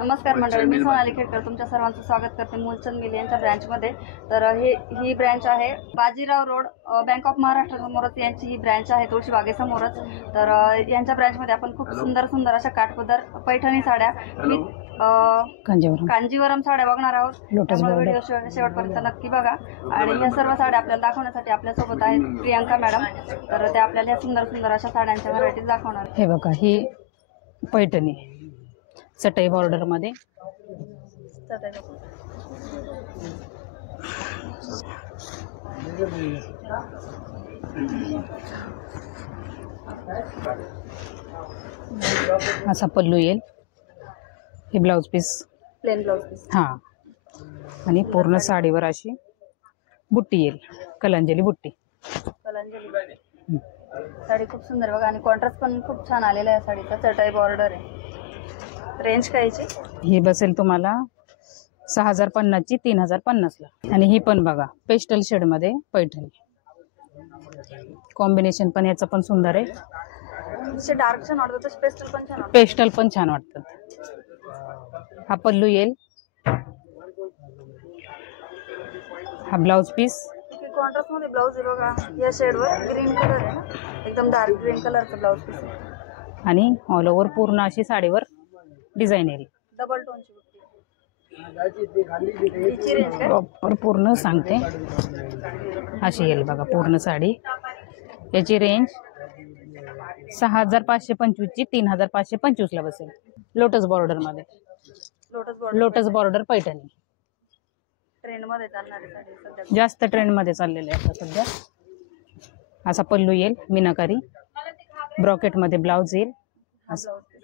नमस्कार मंडळी, मी सोनाली खेडकर तुमच्या सर्वांचं स्वागत करते मूलचंद मिल यांच्या ब्रँचमध्ये। तर ही ब्रँच आहे Bajirao road, bank of Maharashtra समोरच यांची ही ब्रँच आहे, तुळशीबागेसमोरच। तर यांच्या ब्रँचमध्ये आपण खूप सुंदर सुंदर अशा काठपदर पैठणी साड्या, कांजीवरम साड्या बघणार आहोत। त्यामुळे व्हिडिओ शेवटपर्यंत नक्की बघा। आणि ह्या सर्व साड्या आपल्याला दाखवण्यासाठी आपल्यासोबत आहेत प्रियंका मॅडम। तर त्या आपल्याला सुंदर सुंदर अशा साड्यांच्या व्हरायटीज दाखवणार। हे बघा, ही पैठणी चटई बॉर्डर मध्ये, असा पल्लू येईल, हे blouse piece plain blouse piece, हा, आणि पूर्ण साडीवर अशी बुट्टी येईल, कलांजली बुट्टी। साडी खूप सुंदर बघा, आणि कॉन्ट्रास्ट पण खूप छान आलेला आहे साडीचा। चटई बॉर्डर आहे। रेंज कायची? ही बसेल तुम्हाला 6050 ची 3050 ला। आणि ही पण बघा पेस्टल शेड मध्ये पैठणी, कॉम्बिनेशन पण याचं पण सुंदर आहे। जसे डार्क छान वाटतं तसे पेस्टल पण छान वाटतं। पेस्टल पण छान वाटतं। हा पल्लू येईल, हा ब्लाउज पीस, कॉन्ट्रास्ट मध्ये ब्लाउज आहे बघा। या शेडवर ग्रीन कलर आहे ना, एकदम डार्क ग्रीन कलरचा ब्लाउज पीस आहे। आणि ऑल ओव्हर पूर्ण अशी साडीवर डिझाईन येईल, डबल टोनची बुट्टी। प्रॉपर पूर्ण सांगते अशी येईल बघा पूर्ण साडी। याची रेंज 6525 ची 3525 ला बसेल। लोटस बॉर्डर मध्ये, लोटस बॉर्डर पैठणी ट्रेंड मध्ये चालणारी साडी, सध्या जास्त ट्रेंड मध्ये चाललेले आहे आता सध्या। असा पल्लू येईल मीनाकारी, ब्रॉकेट मध्ये ब्लाउज येईल,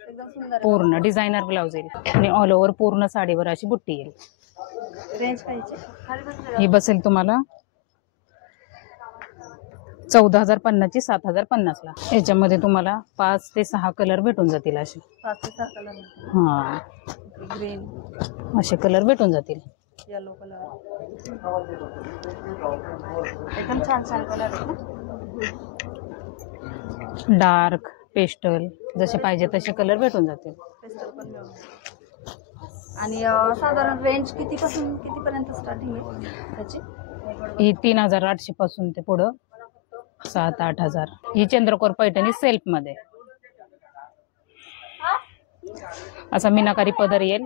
एकदम सुंदर पूर्ण डिझायनर ब्लाउज येईल, आणि ऑल ओव्हर पूर्ण साडीवर अशी बुट्टी येईल। रेंज कायची? ही बसेल तुम्हाला 14050 ची 7050 ला। याच्यामध्ये तुम्हाला 5 ते 6 कलर भेटून जातील असे। 5 ते 6 कलर, हा, ग्रीन असे कलर भेटून जातील। येलो कलर, एकदम छान छान कलर आहे। डार्क, पेस्टल, जसे पाहिजे तसे कलर भेटून जातील। पेस्टल पण मिळून। आणि साधारण रेंज कितीपासून कितीपर्यंत स्टार्टिंग आहे त्याची? ही 3800 पासून ते पुढं 7-8000। ही चंद्रकोर पैठणी सेल्फ मध्ये, असा मीनाकारी पदर येईल,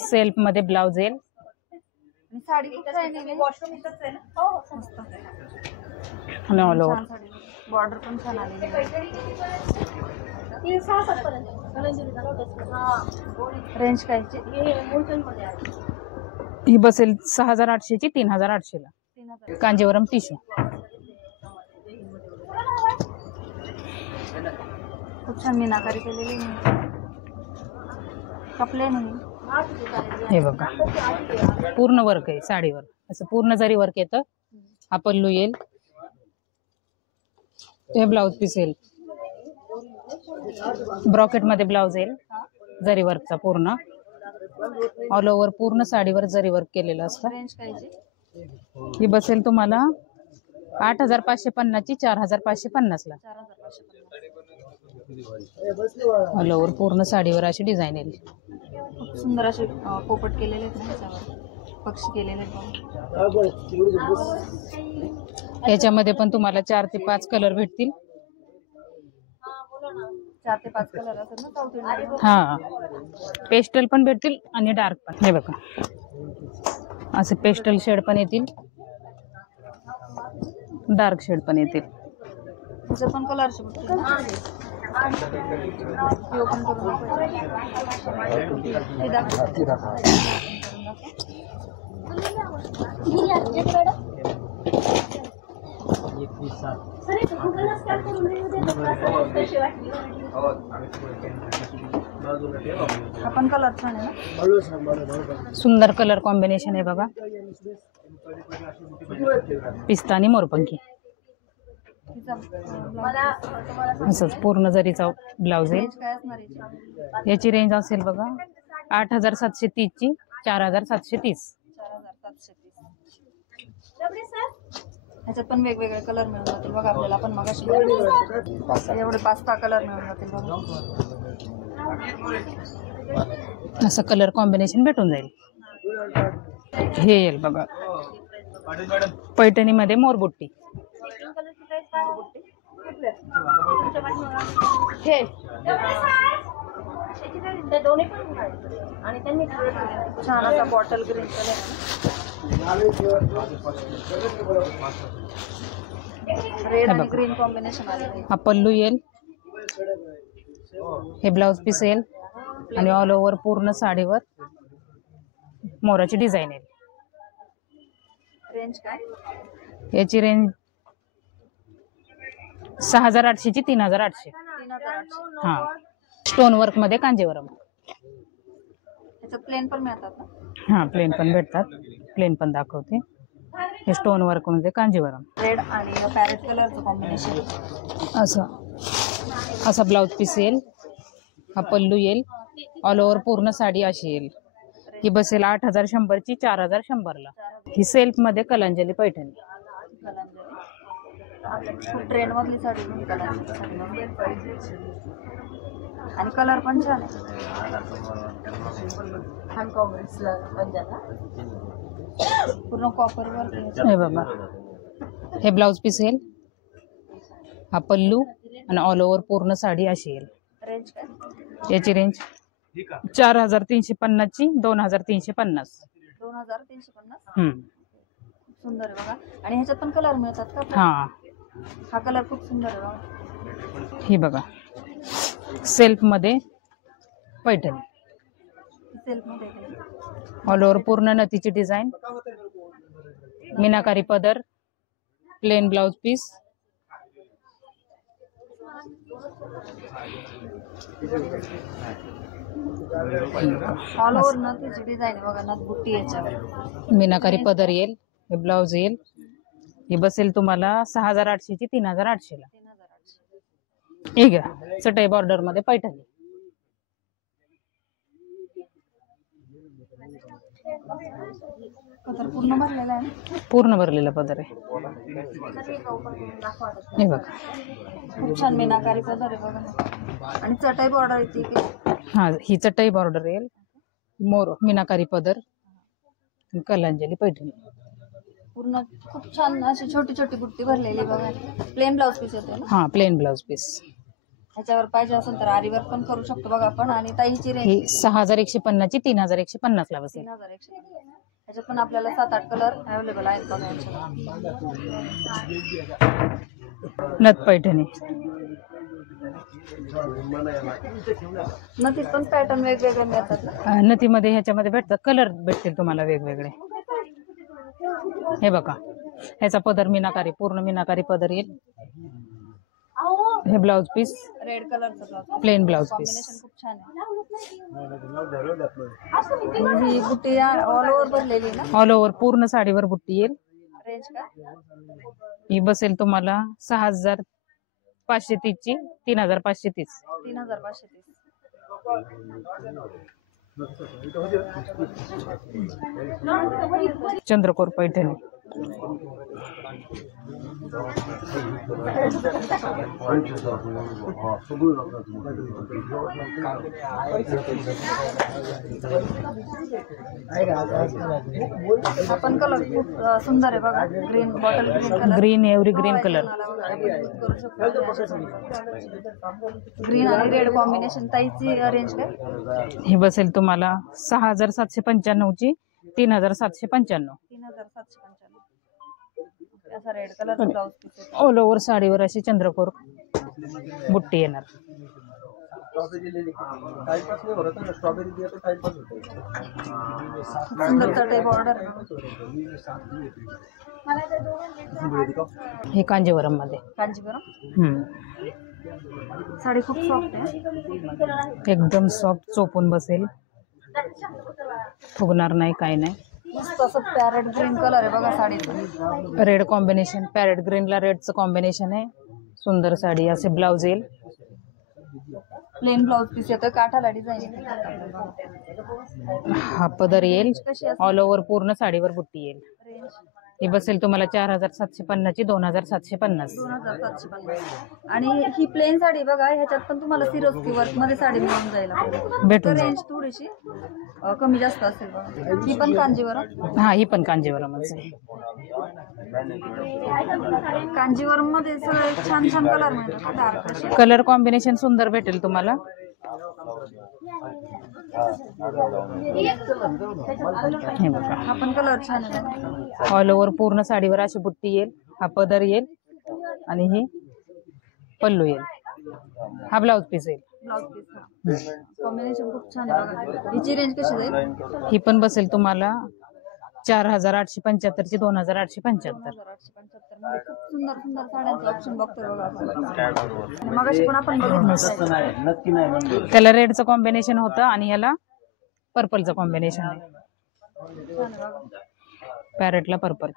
सेल्फ मध्ये ब्लाउज येईल, आणि साडी वॉशरूम इथंच आहे ना? हो, मस्त। आणि ऑल ओव्हर बॉर्डर पण छान आलेली आहे। रेंज कायची? ही बसेल 6800 ची 3800 ला। कांजीवरम टिश्यू, खूप छान मीनाकारी केलेली आहे, कपले नाही। हे बघा पूर्ण वर्क आहे साडीवर, असं पूर्ण जरी वर्क येतं। हा पल्लू येईल, हे ब्लाउज पीस येईल, ब्रॉकेट मध्ये ब्लाउज येईल, जरी वर्कचा पूर्ण ऑल ओव्हर पूर्ण साडीवर जरी वर्क केलेलं असतं। रेंज कायची? ही बसेल तुम्हाला 8550 ची 4550 ला। 4550 ऑल ओव्हर पूर्ण साडीवर अशी डिझाईन येईल। खूप सुंदर असे पोपट केलेले आहेत ना, त्याच्यावर पक्षी केलेले आहेत। याच्यामध्ये पण तुम्हाला 4 ते 5 कलर भेटतील। 4 ते 5 कलर असतात ना साऊथ इंडियन? हा, पेस्टल पण भेटतील आणि डार्क पण। हे बघा असे पेस्टल शेड पण येतील, डार्क शेड पण येतील। त्याचे पण कलरचे ओपन करून आपण कलर छान आहे ना, सुंदर कलर कॉम्बिनेशन आहे बघा, पिस्ता आणि मोरपंखी। असंच पूर्ण जरीचा ब्लाउज आहे। याची रेंज असेल बघा 8730 ची 4730। ह्याच्यात पण वेगवेगळे कलर मिळून जातील बघा आपल्याला, पण मगाशी एवढे 5-6 कलर मिळून जातील बघा। असं कलर कॉम्बिनेशन भेटून जाईल. हे येईल बघा पैठणीमध्ये मोरबुट्टी. हे छान असा बॉटल ग्रीन कलर, रेड आणि ग्रीन कॉम्बिनेशन आले. हा पल्लू येईल. हे ब्लाउज पीस येईल आणि ऑल ओव्हर पूर्ण साडीवर मोराची डिझाईन येईल. रेंज काय? याची रेंज 6800 ची 3800. 3800. हा स्टोन वर्क मध्ये कांजीवरम. याचं प्लेन पण मिळतात ना? हा प्लेन पण भेटतात. प्लेन पण दाखवते. हे स्टोन वर्क मध्ये कांजीवरम. रेड आणि पॅरेट कलरचं कॉम्बिनेशन. असा ब्लाउज पीस येईल. हा पल्लू येईल. ऑल ओव्हर पूर्ण साडी अशी येईल. ही बसेल 8100 ची 4100 ला. ही सेल्फ मध्ये कलांजली पैठणी. खूप ट्रेंड मधली साडी आणि कलर पण छान आहे. पूर्ण कॉपर वर. हे बघा हे ब्लाउज पीस येईल. हा पल्लू आणि ऑल ओव्हर पूर्ण साडी अशी येईल. रेंज काय? याची रेंज 4350 ची 2350. 2350. सुंदर आहे बघा. आणि ह्याच्यात पण कलर मिळतात का? हा हा कलर खूप सुंदर आहे बघा. ही बघा सेल्फ मध्ये पैठणी. सेल्फ मध्ये ऑल ओव्हर पूर्ण नथीची डिझाईन. मीनाकारी पदर. Plain blouse piece. All over नथीची डिझाईन आहे बघा. नथ बुट्टी याच्यावर. मीनाकारी पदर येईल. हे ब्लाउज येईल. ही बसेल तुम्हाला 6800 ची 3800 ला. 3800. हे घ्या चटई बॉर्डर मध्ये पैठणी. पदर पूर्ण भरलेला आहे ना? पूर्ण भरलेला पदर आहे. हे बघा खूप छान मीनाकारी पदर आहे बघा. आणि चटई बॉर्डर येते की? हा ही चटई बॉर्डर येईल. मोर मीनाकारी पदर. कलांजली पैठणी. पूर्ण खूप छान अशी छोटी छोटी बुट्टी भरलेली बघा. प्लेन ब्लाउज पीस येते ना? हा प्लेन ब्लाउज पीस. ह्याच्यावर पाहिजे असेल तर आरीवर पण करू शकतो बघा आपण. आणि ताईची रेंज ही 6150 ची 3150 ला बसेल. 3150. ह्याच्यात पण आपल्याला 7-8 कलर अवेलेबल आहेत बघा याच्यात. नथ पैठणी. नथीत पण पॅटर्न वेगवेगळे मिळतात. नथीमध्ये ह्याच्यामध्ये भेटतात कलर भेटतील तुम्हाला वेगवेगळे. हे बघा ह्याचा पदर मीनाकारी पूर्ण मीनाकारी पदर येईल. हे ब्लाउज पीस रेड कलरचं blouse. Plain blouse piece. Combination खूप छान आहे. ही बुट्टी ऑल ओव्हर भरलेली ना? ऑल ओव्हर पूर्ण साडीवर बुट्टी येईल. रेंज काय? ही बसेल तुम्हाला 6530 ची 3530. 3530. चंद्रकोर पैठणी. आपण कलर खूप सुंदर आहे बघा. Green bottle green colour. Green every green colour. Green आणि रेड कॉम्बिनेशन. ताईची रेंज काय? ही बसेल तुम्हाला 6795 ची 3795. 3795. असा रेड कलरचा ब्लाउज पीस. ऑल ओव्हर साडीवर अशी चंद्रकोर बुट्टी येणार. सुंदर चटई बॉर्डर. हे कांजीवरम मध्ये. कांजीवरम. साडी खूप सॉफ्ट आहे. एकदम सॉफ्ट चोपून बसेल. फुगणार नाही काही नाही. मस्त असं पॅरेट ग्रीन कलर आहे बघा साडीचं. Red combination. पॅरेट ग्रीनला रेडचं कॉम्बिनेशन आहे. सुंदर साडी. असे ब्लाउज येईल. प्लेन ब्लाउज पीस येतोय. काठाला डिझाईन. हा पदर येईल. ऑल ओव्हर पूर्ण साडीवर बुट्टी येईल. ही बसेल तुम्हाला 4750 ची 2750. 2750. आणि ही प्लेन साडी बघा, ह्याच्यात पण तुम्हाला सिरोस्की वर्क मध्ये साडी मिळून जाईल. भेटून जाईल. रेंज थोडीशी कमी जास्त असेल बघा. ही पण कांजीवरम. हा, ही पण कांजीवरमच आहे. कांजीवरम मध्ये सगळे छान छान कलर मिळतात, डार्क असे. कलर कॉम्बिनेशन सुंदर भेटेल तुम्हाला. हे बघा, हा पण कलर छान आहे. ऑल ओव्हर पूर्ण साडीवर अशी बुट्टी येईल. हा पदर येईल आणि ही पल्लू येईल. हा ब्लाउज पीस येईल. ब्लाउज पीस कॉम्बिनेशन खूप छान आहे बघा. हिची रेंज कशी जाईल? ही पण बसेल तुम्हाला 4875 ची 2875. 2875 मध्ये खूप सुंदर सुंदर साड्यांचे ऑप्शन बघतोय बघा आपण. मगाशी पण आपण बघितलं. त्याला रेडचं कॉम्बिनेशन होतं आणि याला पर्पलचं कॉम्बिनेशन आहे. पॅरेटला पर्पल.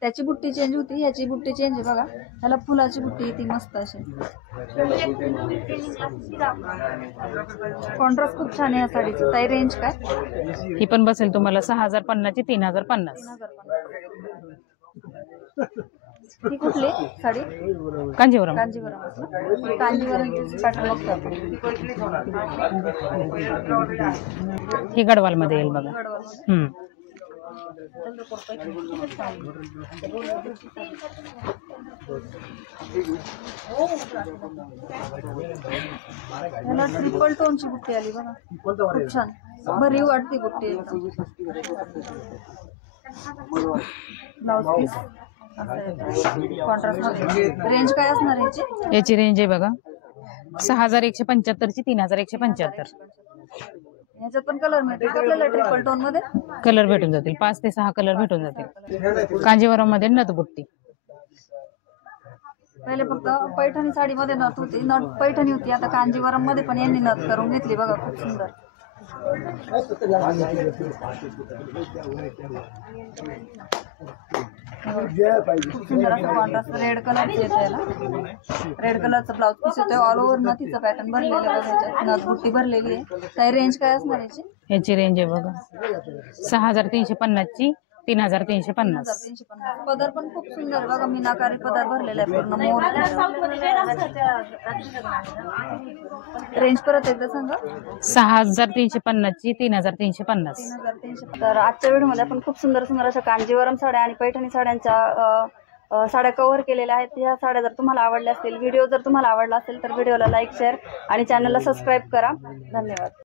त्याची बुट्टी चेंज होती, ह्याची बुट्टी चेंज आहे बघा. ह्याला फुलाची बुट्टी ती मस्त अशी. कॉन्ट्रास्ट खूप छान आहे या साडीची. ताई रेंज काय? ही पण बसेल तुम्हाला 6050 ची 3050. ही कुठली साडी? कांजीवरम. कांजीवरम. कांजीवरमची पॅटर्न बघतो आपण. ही गडवाल मध्ये येईल बघा. गडवालमध्ये. याला ट्रिपल टोनची बुट्टी आली बघा. खूप छान भरीव वाटते बुट्टी. Blouse piece contrast. रेंज काय असणार याची? याची रेंज आहे बघा 6175 ची 3175. ह्याच्यात पण कलर मिळतील आपल्याला ट्रिपल टोन मध्ये. कलर भेटून जातील. 5 ते 6 कलर भेटून जातील. कांजीवरम मध्ये नथ बुट्टी. पहिले फक्त पैठणी साडी मध्ये नथ होती, नथ पैठणी होती. आता कांजीवरम मध्ये पण यांनी नथ करून घेतली बघा. खूप सुंदर. खूप सुंदर असं कॉन्ट्रास्ट रेड कलरचं येतं याला. रेड कलरचा ब्लाउज पीस येतोय. ऑल ओव्हर नथीचं पॅटर्न भरलेलं आहे ह्याच्यात. नथ बुट्टी भरलेली आहे. काय रेंज काय असणार याची? याची रेंज आहे बघा 6350 ची 3350. 350. पदर पण खूप सुंदर आहे बघा. मीनाकारी पदर भरलेला आहे पूर्ण मोर. रेंज परत एकदा सांगा. 6350 ची 3350. 3350. तर आजच्या व्हिडिओमध्ये आपण खूप सुंदर सुंदर अशा कांजीवरम साड्या आणि पैठणी साड्यांच्या साड्या कव्हर केलेल्या आहेत. ह्या साड्या जर तुम्हाला आवडल्या असतील, व्हिडिओ जर तुम्हाला आवडला असेल तर व्हिडिओला लाईक, शेअर आणि चॅनलला सबस्क्राईब करा. धन्यवाद.